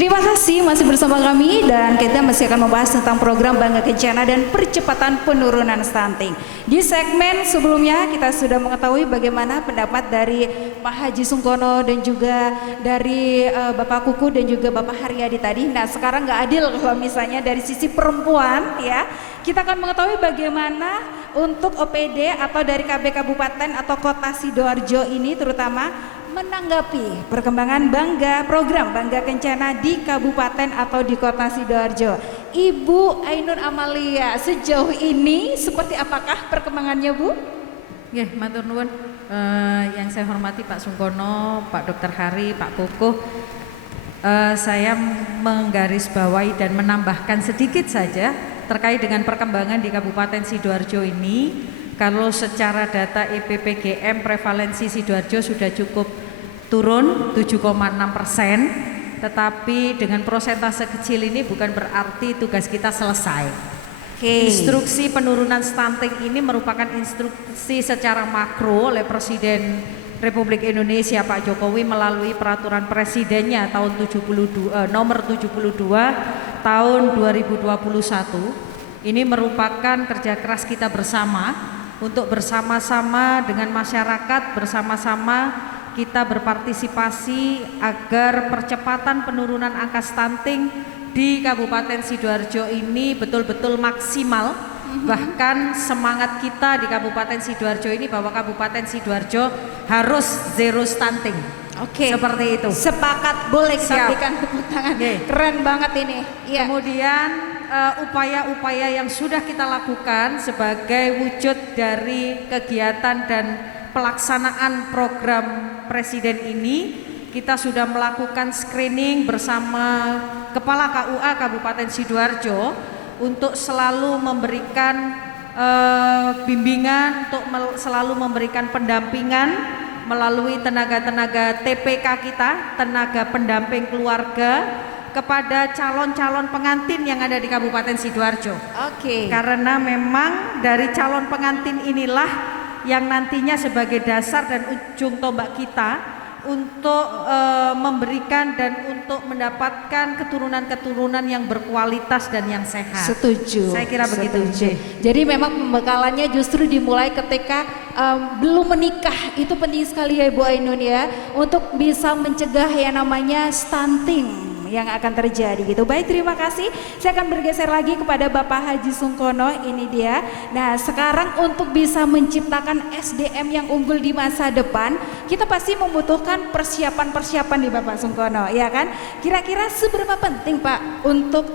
Terima kasih masih bersama kami dan kita masih akan membahas tentang program Bangga Kencana dan percepatan penurunan stunting. Di segmen sebelumnya kita sudah mengetahui bagaimana pendapat dari Pak Haji Sungkono dan juga dari Bapak Kuku dan juga Bapak Haryadi tadi. Nah sekarang nggak adil kalau misalnya dari sisi perempuan ya. Kita akan mengetahui bagaimana untuk OPD atau dari KB Kabupaten atau Kota Sidoarjo ini terutama menanggapi perkembangan program Bangga Kencana di kabupaten atau di Kota Sidoarjo. Ibu Ainur Amalia, sejauh ini seperti apakah perkembangannya, Bu? Nggih, matur nuwun. Yang saya hormati Pak Sungkono, Pak Dr. Hari, Pak Kukuh. Saya menggarisbawahi dan menambahkan sedikit saja terkait dengan perkembangan di Kabupaten Sidoarjo ini. Kalau secara data EPPGM prevalensi Sidoarjo sudah cukup turun 7,6%, tetapi dengan prosentase kecil ini bukan berarti tugas kita selesai. Instruksi penurunan stunting ini merupakan instruksi secara makro oleh Presiden Republik Indonesia Pak Jokowi melalui peraturan presidennya tahun nomor 72 tahun 2021. Ini merupakan kerja keras kita bersama untuk bersama-sama dengan masyarakat, bersama-sama kita berpartisipasi agar percepatan penurunan angka stunting di Kabupaten Sidoarjo ini betul-betul maksimal. Bahkan semangat kita di Kabupaten Sidoarjo ini bahwa Kabupaten Sidoarjo harus zero stunting. Oke, seperti itu. Sepakat, boleh kita berikan tepuk tangan. Keren banget ini. Ya. Kemudian upaya-upaya yang sudah kita lakukan sebagai wujud dari kegiatan dan pelaksanaan program Presiden ini, kita sudah melakukan screening bersama Kepala KUA Kabupaten Sidoarjo untuk selalu memberikan bimbingan, untuk selalu memberikan pendampingan melalui tenaga-tenaga TPK kita, tenaga pendamping keluarga, kepada calon-calon pengantin yang ada di Kabupaten Sidoarjo. Karena memang dari calon pengantin inilah yang nantinya sebagai dasar dan ujung tombak kita untuk memberikan dan untuk mendapatkan keturunan-keturunan yang berkualitas dan yang sehat. Setuju. Saya kira begitu. Jadi memang pembekalannya justru dimulai ketika belum menikah. Itu penting sekali ya Ibu Ainun ya, untuk bisa mencegah yang namanya stunting yang akan terjadi gitu. Baik, terima kasih. Saya akan bergeser lagi kepada Bapak Haji Sungkono, ini dia. Nah, sekarang untuk bisa menciptakan SDM yang unggul di masa depan, kita pasti membutuhkan persiapan-persiapan di Bapak Sungkono, ya kan? Kira-kira seberapa penting Pak untuk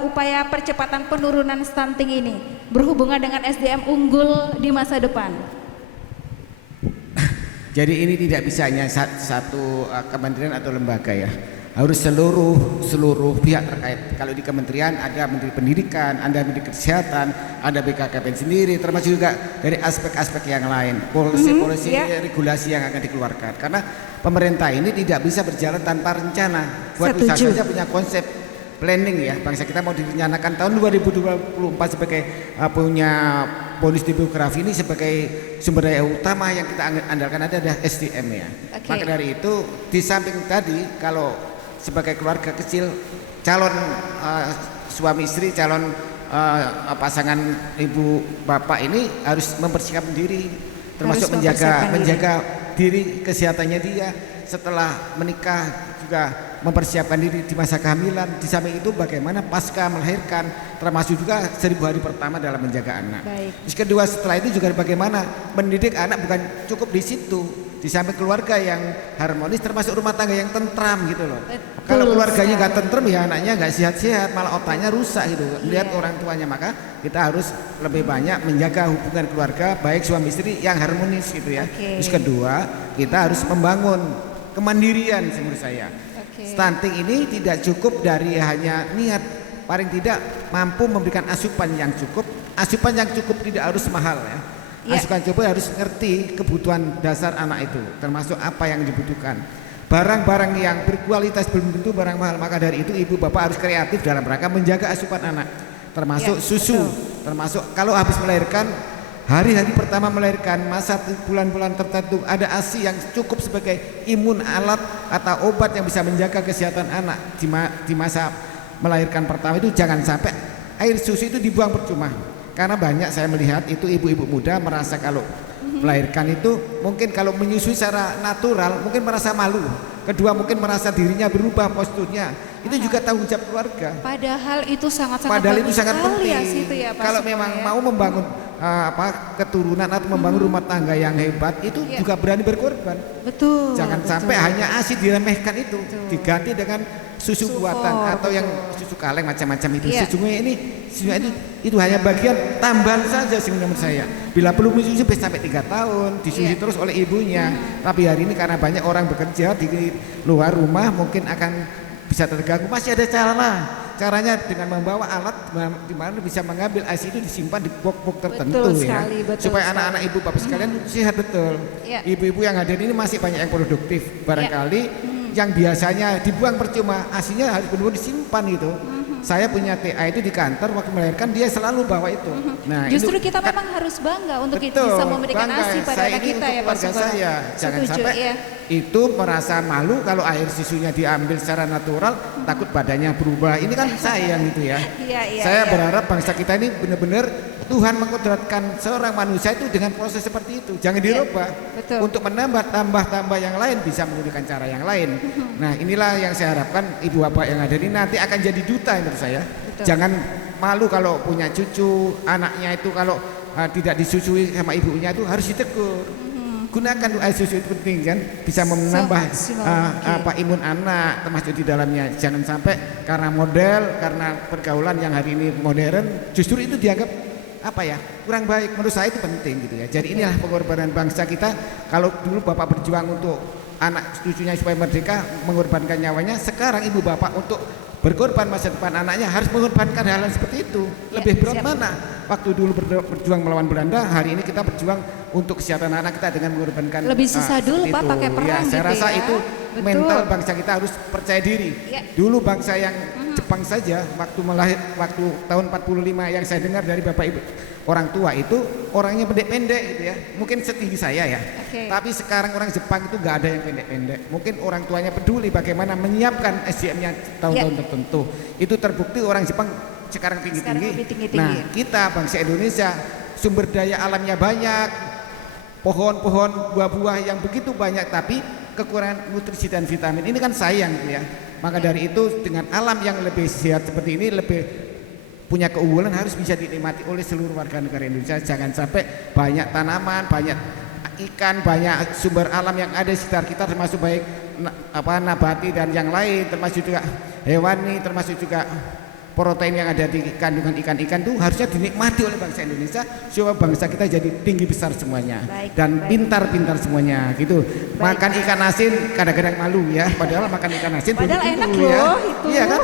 upaya percepatan penurunan stunting ini berhubungan dengan SDM unggul di masa depan? Jadi ini tidak bisa hanya satu kementerian atau lembaga ya. Harus seluruh pihak terkait. Kalau di kementerian ada Menteri Pendidikan, ada Menteri Kesehatan, ada BKKBN sendiri, termasuk juga dari aspek-aspek yang lain, polisi regulasi yang akan dikeluarkan. Karena pemerintah ini tidak bisa berjalan tanpa rencana. Buat usaha saja punya konsep planning ya. Bangsa kita mau direncanakan tahun 2024 sebagai punya bonus demografi ini sebagai sumber daya utama yang kita andalkan adalah SDM ya. Maka dari itu di samping tadi kalau sebagai keluarga kecil calon suami istri, calon pasangan ibu bapak ini harus mempersiapkan diri, termasuk menjaga diri kesehatannya dia setelah menikah, juga mempersiapkan diri di masa kehamilan. Di samping itu bagaimana pasca melahirkan, termasuk juga 1000 hari pertama dalam menjaga anak. Terus kedua setelah itu juga bagaimana mendidik anak, bukan cukup di situ. Di samping keluarga yang harmonis, termasuk rumah tangga yang tentram gitu loh. Kalau keluarganya nggak tentram ya anaknya nggak sehat-sehat, malah otaknya rusak gitu. Lihat orang tuanya, maka kita harus lebih banyak menjaga hubungan keluarga baik suami istri yang harmonis gitu ya. Terus kedua kita harus membangun kemandirian menurut saya. Stunting ini tidak cukup dari hanya niat, paling tidak mampu memberikan asupan yang cukup. Asupan yang cukup tidak harus mahal ya. Asupan cukup harus ngerti kebutuhan dasar anak itu, termasuk apa yang dibutuhkan. Barang-barang yang berkualitas belum tentu barang mahal, maka dari itu ibu bapak harus kreatif dalam rangka menjaga asupan anak, termasuk susu, termasuk kalau habis melahirkan hari-hari pertama melahirkan, masa bulan-bulan tertentu ada ASI yang cukup sebagai imun alat atau obat yang bisa menjaga kesehatan anak di masa melahirkan pertama itu. Jangan sampai air susu itu dibuang percuma, karena banyak saya melihat itu ibu-ibu muda merasa kalau melahirkan itu mungkin kalau menyusui secara natural mungkin merasa malu, kedua mungkin merasa dirinya berubah posturnya, itu juga tanggung jawab keluarga. Padahal itu sangat-sangat Padahal itu bagus sangat sekali penting. ya, situ ya, Pak, Kalau supaya memang mau membangun keturunan atau membangun rumah tangga yang hebat, itu juga berani berkorban. Betul. Jangan betul. sampai hanya ASI diremehkan itu, diganti dengan susu buatan atau betul. yang susu kaleng macam-macam itu. Iya. Sesungguhnya itu hanya bagian tambahan saja sih menurut saya. Bila perlu menyusui sampai 3 tahun, disusui terus oleh ibunya. Tapi hari ini karena banyak orang bekerja di luar rumah mungkin akan bisa terganggu. Masih ada caranya dengan membawa alat di mana bisa mengambil ASI itu disimpan di box-box tertentu, Betul ya, sekali, betul supaya sekali. anak-anak ibu bapak sekalian sehat betul. Ya. Ibu-ibu yang hadir ini masih banyak yang produktif barangkali yang biasanya dibuang percuma, ASInya harus benar-benar disimpan gitu. Saya punya TA itu di kantor, waktu melahirkan dia selalu bawa itu. Nah, Justru itu kita memang harus bangga untuk betul, bisa memberikan bangga. ASI pada Saya anak ini kita untuk ya Pak keluarga Sugeng. saya. Jangan Setuju, sampai ya. itu merasa malu kalau air susunya diambil secara natural, takut badannya berubah. Ini kan sayang gitu ya. Iya, Saya iya. berharap bangsa kita ini benar-benar Tuhan mengkodratkan seorang manusia itu dengan proses seperti itu. Jangan dirubah. betul. Untuk menambah yang lain bisa menggunakan cara yang lain. Nah, inilah yang saya harapkan ibu bapak yang ada ini nanti akan jadi duta menurut saya. Betul. Jangan malu kalau punya cucu, anaknya itu kalau tidak disusui sama ibunya itu harus ditegur. Gunakan air susu itu penting kan, bisa menambah imun anak termasuk di dalamnya. Jangan sampai karena model, karena pergaulan yang hari ini modern, justru itu dianggap kurang baik. Menurut saya itu penting gitu ya. Jadi inilah pengorbanan bangsa kita. Kalau dulu bapak berjuang untuk anak cucunya supaya merdeka, mengorbankan nyawanya, sekarang ibu bapak untuk berkorban masa depan anaknya harus mengorbankan hal-hal seperti itu. Lebih berat mana? Waktu dulu berjuang melawan Belanda, hari ini kita berjuang untuk kesehatan anak kita dengan mengorbankan. Lebih susah dulu Pak pakai perang ya, saya gitu rasa ya. itu Betul. mental bangsa kita harus percaya diri. Ya. Dulu bangsa yang Jepang saja waktu tahun 45 yang saya dengar dari bapak ibu orang tua itu orangnya pendek-pendek gitu ya. Mungkin setinggi saya ya. Oke. Tapi sekarang orang Jepang itu nggak ada yang pendek-pendek. Mungkin orang tuanya peduli bagaimana menyiapkan SDM-nya tahun-tahun tertentu. Itu terbukti orang Jepang sekarang tinggi-tinggi. lebih tinggi-tinggi. Nah, kita bangsa Indonesia sumber daya alamnya banyak, pohon-pohon buah-buah yang begitu banyak, tapi kekurangan nutrisi dan vitamin. Ini kan sayang ya. Maka dari itu dengan alam yang lebih sehat seperti ini, lebih punya keunggulan, harus bisa dinikmati oleh seluruh warga negara Indonesia. Jangan sampai banyak tanaman, banyak ikan, banyak sumber alam yang ada di sekitar kita, termasuk baik nabati dan yang lain, termasuk juga hewani, termasuk juga protein yang ada di kandungan ikan-ikan itu harusnya dinikmati oleh bangsa Indonesia supaya bangsa kita jadi tinggi besar semuanya. Dan pintar-pintar semuanya gitu. Makan ikan asin kadang-kadang malu ya, padahal makan ikan asin Padahal enak ya. loh itu. Iya kan?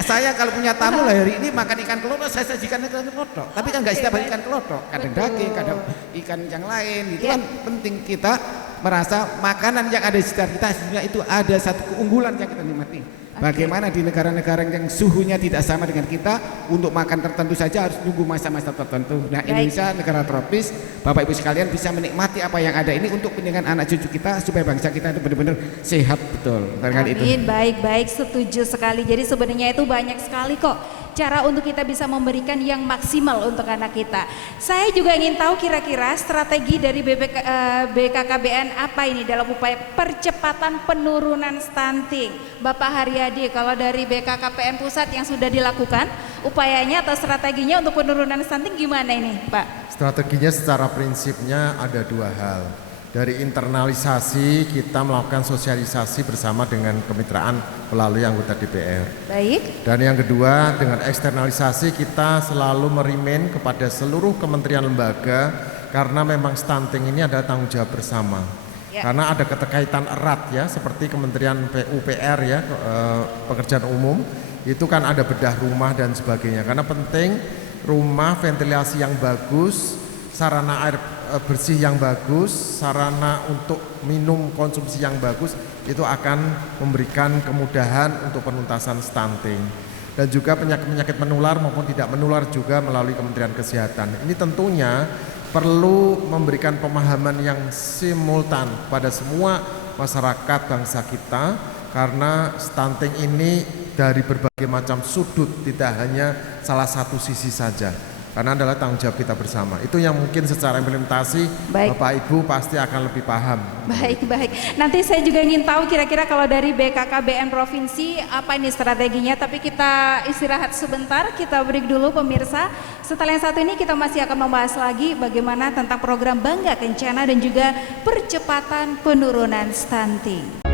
Saya kalau punya tamu lah hari ini makan ikan kelotok, saya sajikan ikan kelotok. Tapi kan nggak setiap hari ikan kelotok, kadang daging, kadang ikan yang lain. Itu kan penting kita merasa makanan yang ada di sekitar kita sehingga itu ada satu keunggulan yang kita nikmati. Bagaimana di negara-negara yang suhunya tidak sama dengan kita, untuk makan tertentu saja harus tunggu masa-masa tertentu. Nah, Indonesia negara tropis, Bapak Ibu sekalian bisa menikmati apa yang ada ini untuk pendidikan anak cucu kita supaya bangsa kita itu benar-benar sehat betul. Amin, baik-baik, setuju sekali. Jadi sebenarnya itu banyak sekali kok cara untuk kita bisa memberikan yang maksimal untuk anak kita. Saya juga ingin tahu kira-kira strategi dari BKKBN apa ini dalam upaya percepatan penurunan stunting. Bapak Haryadi, kalau dari BKKBN pusat yang sudah dilakukan, upayanya atau strateginya untuk penurunan stunting gimana ini, Pak? Strateginya secara prinsipnya ada 2 hal. Dari internalisasi kita melakukan sosialisasi bersama dengan kemitraan melalui anggota DPR. Baik. Dan yang kedua dengan eksternalisasi kita selalu merimen kepada seluruh kementerian lembaga karena memang stunting ini adalah tanggung jawab bersama. Karena ada keterkaitan erat ya, seperti Kementerian PUPR ya, pekerjaan umum itu kan ada bedah rumah dan sebagainya. Karena penting rumah ventilasi yang bagus, sarana air bersih yang bagus, sarana untuk minum konsumsi yang bagus, itu akan memberikan kemudahan untuk penuntasan stunting. Dan juga penyakit-penyakit menular maupun tidak menular juga melalui Kementerian Kesehatan. Ini tentunya perlu memberikan pemahaman yang simultan pada semua masyarakat bangsa kita, karena stunting ini dari berbagai macam sudut, tidak hanya salah satu sisi saja, karena adalah tanggung jawab kita bersama. Itu yang mungkin secara implementasi Bapak Ibu pasti akan lebih paham. Baik. Nanti saya juga ingin tahu kira-kira kalau dari BKKBN Provinsi apa ini strateginya, tapi kita istirahat sebentar, kita break dulu pemirsa. Setelah yang satu ini kita masih akan membahas lagi bagaimana tentang program Bangga Kencana dan juga percepatan penurunan stunting.